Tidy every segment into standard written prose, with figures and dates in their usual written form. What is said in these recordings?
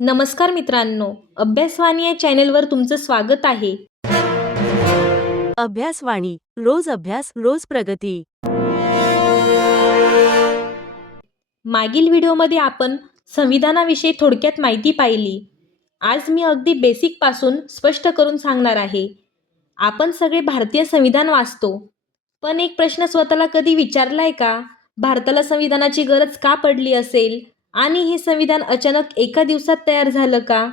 नमस्कार मित्रांनो, अभ्यासवाणी या चॅनेलवर तुमचं स्वागत आहे. अभ्यासवाणी रोज अभ्यास रोज प्रगती. मागील व्हिडिओमध्ये आपण संविधानाविषयी थोडक्यात माहिती पाहिली. आज मी अगदी बेसिकपासून स्पष्ट करून सांगणार आहे. आपण सगळे भारतीय संविधान वाचतो, पण एक प्रश्न स्वतःला कधी विचारलाय का? भारताला संविधानाची गरज का पडली असेल आणि हे संविधान अचानक एका दिवसात तयार झालं का?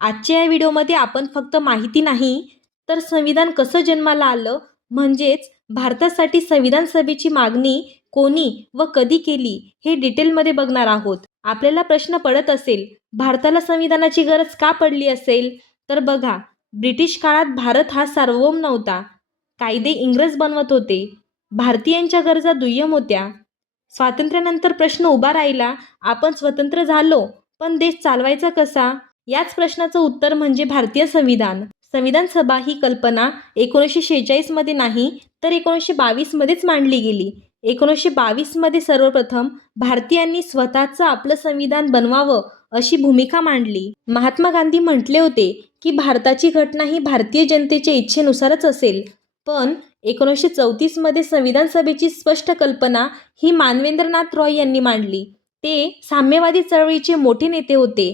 आजच्या या व्हिडिओमध्ये आपण फक्त माहिती नाही, तर संविधान कसं जन्माला आलं, म्हणजेच भारतासाठी संविधान सभेची मागणी कोणी व कधी केली हे डिटेलमध्ये बघणार आहोत. आपल्याला प्रश्न पडत असेल, भारताला संविधानाची गरज का पडली असेल? तर बघा, ब्रिटिश काळात भारत हा सार्वभौम नव्हता. कायदे इंग्रज बनवत होते. भारतीयांच्या गरजा दुय्यम होत्या. स्वातंत्र्यानंतर प्रश्न उभा राहिला, आपण स्वतंत्र झालो, पण देश चालवायचा कसा? याच प्रश्नाचं उत्तर म्हणजे भारतीय संविधान. संविधान सभा ही कल्पना 1946 मध्ये नाही, तर 1922 मध्येच मांडली गेली. 1922 मध्ये सर्वप्रथम भारतीयांनी स्वतःचं आपलं संविधान बनवावं अशी भूमिका मांडली. महात्मा गांधी म्हटले होते की भारताची घटना ही भारतीय जनतेच्या इच्छेनुसारच असेल. पण 1934 मध्ये संविधान सभेची स्पष्ट कल्पना ही मानवेंद्रनाथ रॉय यांनी मांडली. ते साम्यवादी चळवळीचे मोठे नेते होते.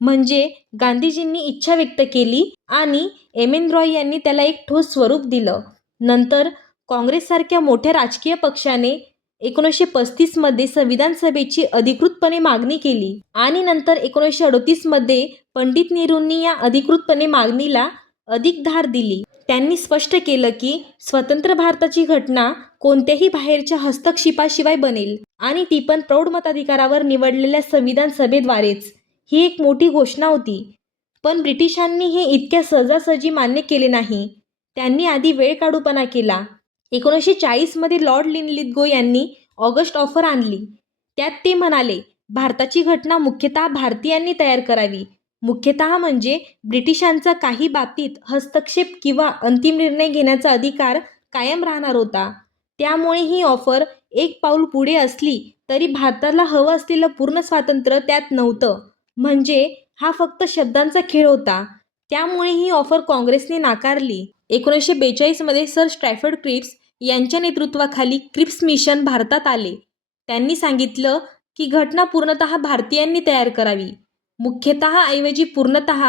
म्हणजे गांधीजींनी इच्छा व्यक्त केली आणि एम.एन. रॉय यांनी त्याला एक ठोस स्वरूप दिलं. नंतर काँग्रेससारख्या मोठ्या राजकीय पक्षाने 1935 मध्ये संविधान सभेची अधिकृतपणे मागणी केली आणि नंतर 1938 मध्ये पंडित नेहरूंनी या अधिकृतपणे मागणीला अधिक धार दिली. त्यांनी स्पष्ट केलं की स्वतंत्र भारताची घटना कोणत्याही बाहेरच्या हस्तक्षेपाशिवाय बनेल आणि ती पण प्रौढ मताधिकारावर निवडलेल्या संविधान सभेद्वारेच. ही एक मोठी घोषणा होती. पण ब्रिटिशांनी हे इतक्या सहजासहजी मान्य केले नाही. त्यांनी आधी वेळकाढूपणा केला. 1940 मध्ये लॉर्ड लिनलिथगो यांनी ऑगस्ट ऑफर आणली. त्यात ते म्हणाले, भारताची घटना मुख्यतः भारतीयांनी तयार करावी. मुख्यतः म्हणजे ब्रिटिशांचा काही बाबतीत हस्तक्षेप किंवा अंतिम निर्णय घेण्याचा अधिकार कायम राहणार होता. त्यामुळे ही ऑफर एक पाऊल पुढे असली तरी भारताला हवं असलेलं पूर्ण स्वातंत्र्य त्यात नव्हतं. म्हणजे हा फक्त शब्दांचा खेळ होता. त्यामुळे ही ऑफर काँग्रेसने नाकारली. 1942 मध्ये सर स्टॅफर्ड क्रिप्स यांच्या नेतृत्वाखाली क्रिप्स मिशन भारतात आले. त्यांनी सांगितलं की घटना पूर्णतः भारतीयांनी तयार करावी. मुख्यतः ऐवजी पूर्णतः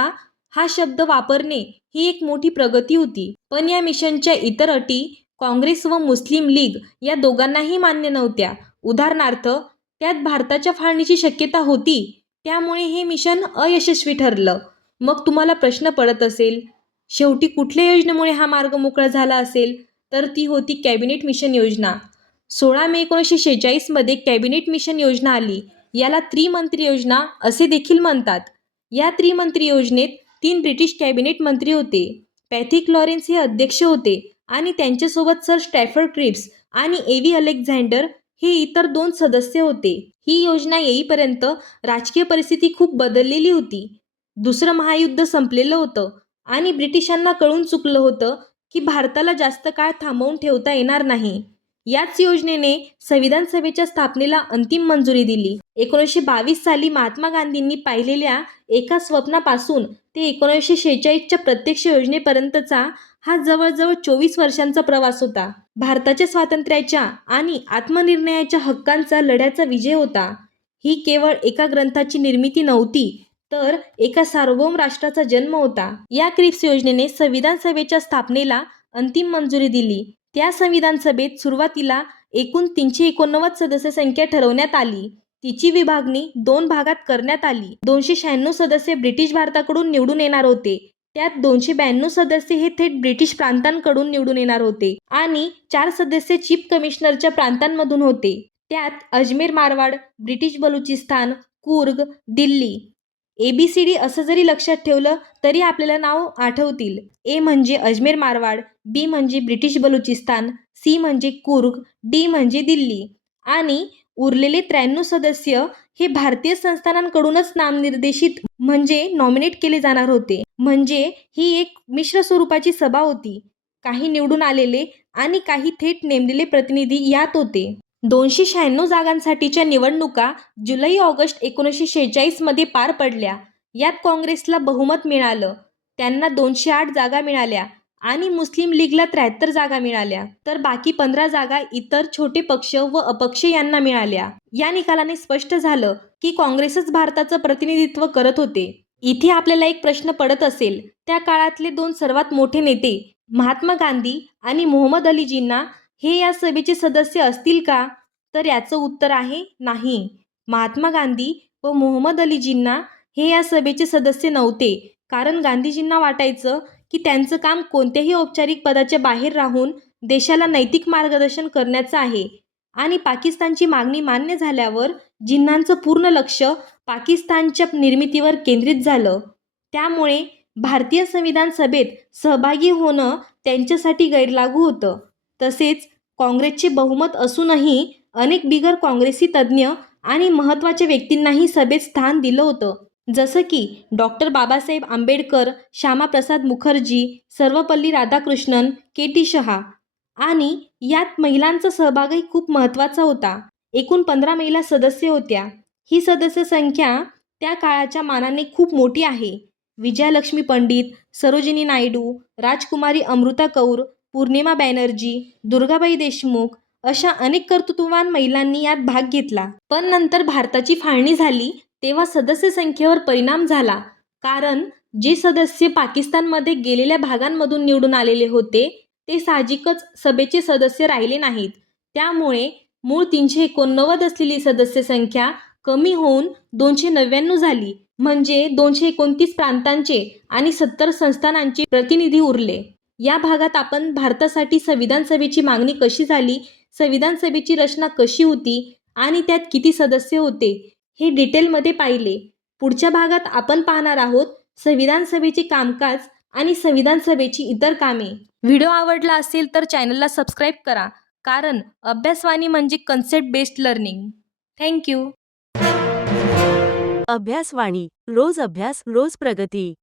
हा शब्द वापरणे ही एक मोठी प्रगती होती. पण या मिशनच्या इतर अटी काँग्रेस व मुस्लिम लीग या दोघांनाही मान्य नव्हत्या. उदाहरणार्थ, त्यात भारताच्या फाळणीची शक्यता होती. त्यामुळे हे मिशन अयशस्वी ठरलं. मग तुम्हाला प्रश्न पडत असेल, शेवटी कुठल्या योजनेमुळे हा मार्ग मोकळा झाला असेल? तर ती होती कॅबिनेट मिशन योजना. 16 मे 1946 मध्ये कॅबिनेट मिशन योजना आली. याला त्रिमंत्री योजना असे देखील म्हणतात. या त्रिमंत्री योजनेत 3 ब्रिटिश कॅबिनेट मंत्री होते. पॅथिक लॉरेन्स हे अध्यक्ष होते आणि त्यांच्यासोबत सर स्टॅफर्ड क्रिप्स आणि ए.व्ही. अलेक्झांडर हे इतर 2 सदस्य होते. ही योजना येईपर्यंत राजकीय परिस्थिती खूप बदललेली होती. दुसरं महायुद्ध संपलेलं होतं आणि ब्रिटिशांना कळून चुकलं होतं की भारताला जास्त काळ थांबवून ठेवता येणार नाही. याच योजनेने संविधान सभेच्या स्थापनेला अंतिम मंजुरी दिली. 1922 साली महात्मा गांधींनी पाहिलेल्या एका स्वप्नापासून ते 1946च्या प्रत्यक्ष योजनेपर्यंतचा हा जवळजवळ 24 वर्षांचा प्रवास होता. भारताच्या स्वातंत्र्याच्या आणि आत्मनिर्णयाच्या हक्कांचा लढ्याचा विजय होता. ही केवळ एका ग्रंथाची निर्मिती नव्हती, तर एका सार्वभौम राष्ट्राचा जन्म होता. या क्रिप्स योजनेने संविधान सभेच्या स्थापनेला अंतिम मंजुरी दिली. त्या संविधान सभेत सुरुवातीला एकूण 389 सदस्य संख्या ठरवण्यात आली. तिची विभागणी 2 भागात करण्यात आली. 296 सदस्य ब्रिटिश भारताकडून निवडून येणार होते. त्यात 292 सदस्य हे थेट ब्रिटिश प्रांतांकडून निवडून येणार होते आणि 4 सदस्य चीफ कमिशनरच्या प्रांतांमधून होते. त्यात अजमेर मारवाड, ब्रिटिश बलुचिस्तान, कुर्ग, दिल्ली. ABCD असं जरी लक्षात ठेवलं तरी आपल्याला नाव आठवतील. ए म्हणजे अजमेर मारवाड, बी म्हणजे ब्रिटिश बलुचिस्तान, सी म्हणजे कुर्ग, डी म्हणजे दिल्ली आणि उरलेले 93 सदस्य हे भारतीय संस्थानांकडूनच नामनिर्देशित म्हणजे नॉमिनेट केले जाणार होते. म्हणजे ही एक मिश्र स्वरूपाची सभा होती. काही निवडून आलेले आणि काही थेट नेमलेले प्रतिनिधी यात होते. 296 जागांसाठीच्या निवडणुका जुलै-ऑगस्ट 1946 मध्ये पार पडल्या. यात काँग्रेसला बहुमत मिळालं, त्यांना 208 जागा मिळाल्या आणि मुस्लिम लीगला 73 जागा मिळाल्या, तर बाकी 15 जागा इतर छोटे पक्ष व अपक्ष यांना मिळाल्या. या निकालाने स्पष्ट झालं की काँग्रेसच भारताचं प्रतिनिधित्व करत होते. इथे आपल्याला एक प्रश्न पडत असेल, त्या काळातले 2 सर्वात मोठे नेते महात्मा गांधी आणि मोहम्मद अली जिन्ना हे या सभेचे सदस्य असतील का? तर याचं उत्तर आहे नाही. महात्मा गांधी व मोहम्मद अली जिन्ना हे या सभेचे सदस्य नव्हते, कारण गांधीजींना वाटायचं की त्यांचं काम कोणत्याही औपचारिक पदाच्या बाहेर राहून देशाला नैतिक मार्गदर्शन करण्याचं आहे आणि पाकिस्तानची मागणी मान्य झाल्यावर जिन्नांचं पूर्ण लक्ष पाकिस्तानच्या निर्मितीवर केंद्रित झालं. त्यामुळे भारतीय संविधान सभेत सहभागी होणं त्यांच्यासाठी गैरलागू होतं. तसेच काँग्रेसचे बहुमत असूनही अनेक बिगर काँग्रेसी तज्ज्ञ आणि महत्त्वाच्या व्यक्तींनाही सभेत स्थान दिलं होतं. जसं की डॉक्टर बाबासाहेब आंबेडकर, श्यामाप्रसाद मुखर्जी, सर्वपल्ली राधाकृष्णन, के.टी. शहा. आणि यात महिलांचा सहभागही खूप महत्त्वाचा होता. एकूण 15 महिला सदस्य होत्या. ही सदस्य संख्या त्या काळाच्या मानाने खूप मोठी आहे. विजयालक्ष्मी पंडित, सरोजिनी नायडू, राजकुमारी अमृता कौर, पूर्णिमा बॅनर्जी, दुर्गाबाई देशमुख अशा अनेक कर्तृत्ववान महिलांनी यात भाग घेतला. पण नंतर भारताची फाळणी झाली तेव्हा सदस्य संख्येवर परिणाम झाला, कारण जे सदस्य पाकिस्तानमध्ये गेलेल्या भागांमधून निवडून आलेले होते ते साहजिकच सभेचे सदस्य राहिले नाहीत. त्यामुळे मूळ 389 असलेली सदस्य संख्या कमी होऊन 299 झाली. म्हणजे 229 प्रांतांचे आणि 70 संस्थानांचे प्रतिनिधी उरले. या भागात आपण भारतासाठी संविधान सभेची मागणी कशी झाली, संविधान सभेची रचना कशी होती आणि त्यात किती सदस्य होते हे डिटेलमध्ये पाहिले. पुढच्या भागात आपण पाहणार आहोत संविधान सभेचे कामकाज आणि संविधान सभेची इतर कामे. व्हिडिओ आवडला असेल तर चॅनलला सबस्क्राईब करा, कारण अभ्यासवाणी म्हणजे कन्सेप्ट बेस्ड लर्निंग. थँक्यू. अभ्यासवाणी रोज अभ्यास रोज प्रगती.